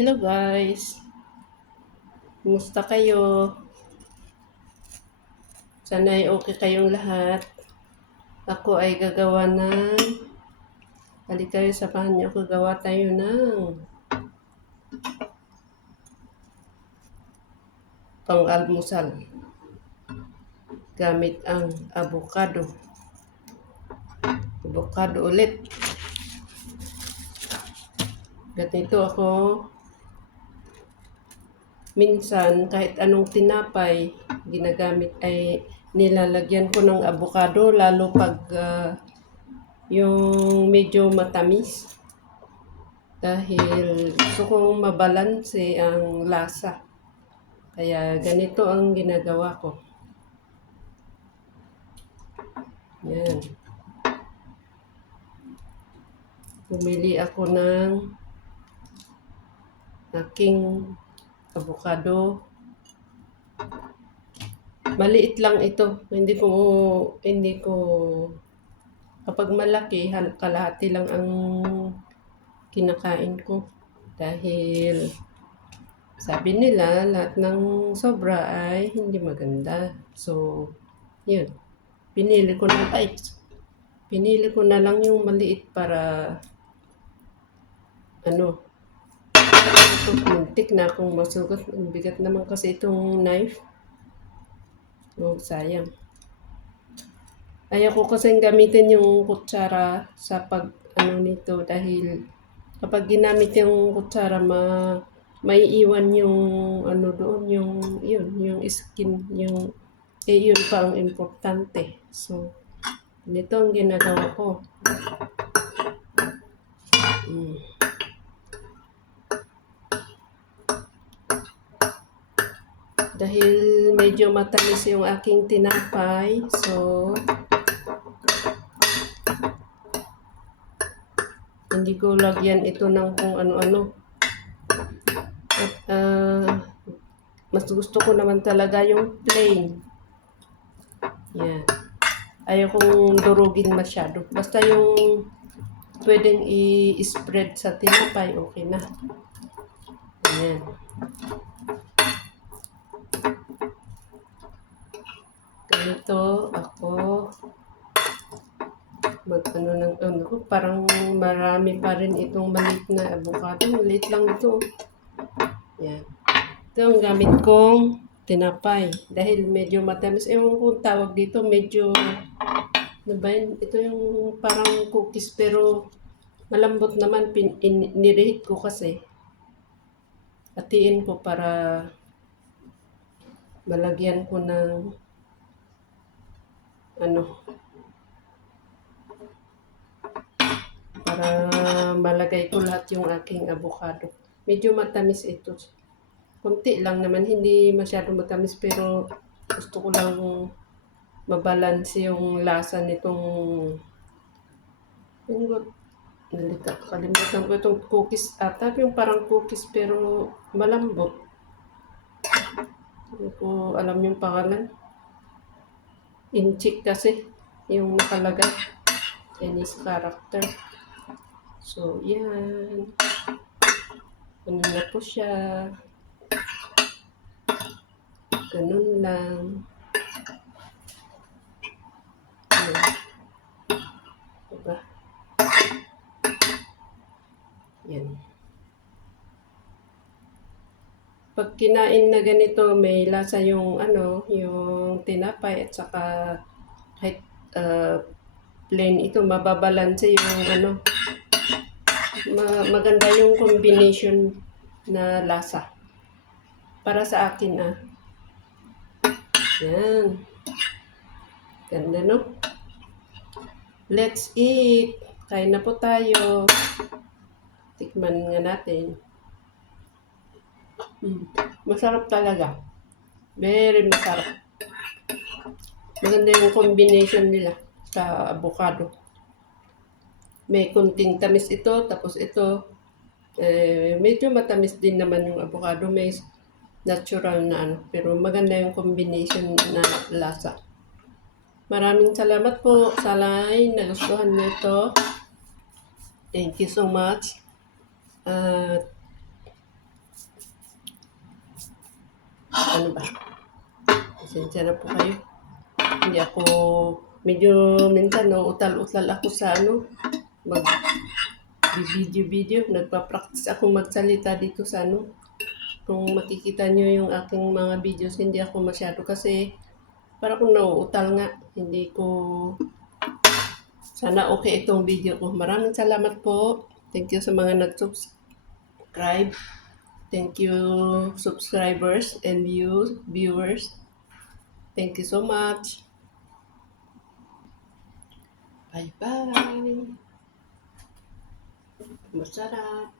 Hello guys, kumusta kayo? Sana ay okay kayong lahat. Ako ay gagawa ng, halika kayo, samahan niyo ako, gawa tayo ng pang-almusal gamit ang avocado. Avocado ulit. Ganito ako, minsan kahit anong tinapay ginagamit ay nilalagyan ko ng avocado, lalo pag yung medyo matamis. Dahil gusto kong mabalanse ang lasa. Kaya ganito ang ginagawa ko. Yan. Pumili ako ng aking avocado. Maliit lang ito. Hindi ko kapag malaki, kalahati lang ang kinakain ko. Dahil sabi nila, lahat ng sobra ay hindi maganda. So, yun. Pinili ko na lang yung maliit para muntik na akong masugat. Ang bigat naman kasi itong knife. Oh, sayang. Ayaw ko kasing gamitin yung kutsara sa nito dahil kapag ginamit yung kutsara, may iwan yung doon, yung skin, yun pa ang importante. So, nito ang ginagawa ko. Dahil medyo matamis yung aking tinapay, so hindi ko lagyan ito ng kung ano-ano. At mas gusto ko naman talaga yung plain. Yan. Ayaw kong durugin masyado. Basta yung pwedeng i-spread sa tinapay, okay na. Ayan. Ganito ako parang marami pa rin itong maliit na avocado. Maliit lang ito. Yan. Ito ang gamit kong tinapay. Dahil medyo matamis. Ewan kung tawag dito, medyo ito yung parang cookies pero malambot naman. Nirehit ko kasi. Hatiin ko para malagyan ko ng para malagay ko lahat yung aking avocado. Medyo matamis ito. Kunti lang naman, hindi masyadong matamis pero gusto ko lang mabalance yung lasa nitong kalimutan ko itong cookies ata, yung parang cookies pero malambot. Hindi ko alam yung pangalan. Inchik kasi yung nakalagay. Chinese character. So, yan. Na po siya. Ganun lang. Diba? Yan. Pag kinain na ganito, may lasa yung yung tinapay at saka kahit plain ito, mababalanse yung maganda yung combination na lasa. Para sa akin Yan. Ganda, no? Let's eat. Kain na po tayo. Tikman nga natin. Masarap talaga. Very masarap. Maganda yung combination nila sa avocado. May kunting tamis ito, tapos ito, medyo matamis din naman yung avocado. May natural na pero maganda yung combination na lasa. Maraming salamat po. Sana ay nagustuhan niyo ito. Thank you so much. Ano ba? Pasensya na po kayo. Hindi ako, medyo minsan no, utal-utal ako sa mag video. Nagpa-practice ako magsalita dito sa Kung makikita nyo yung aking mga videos, hindi ako masyado kasi para kung nauutal nga. Hindi ko, sana okay itong video ko. Maraming salamat po. Thank you sa mga nag-subscribe. Thank you subscribers and viewers. Thank you so much. Bye-bye. Masarap.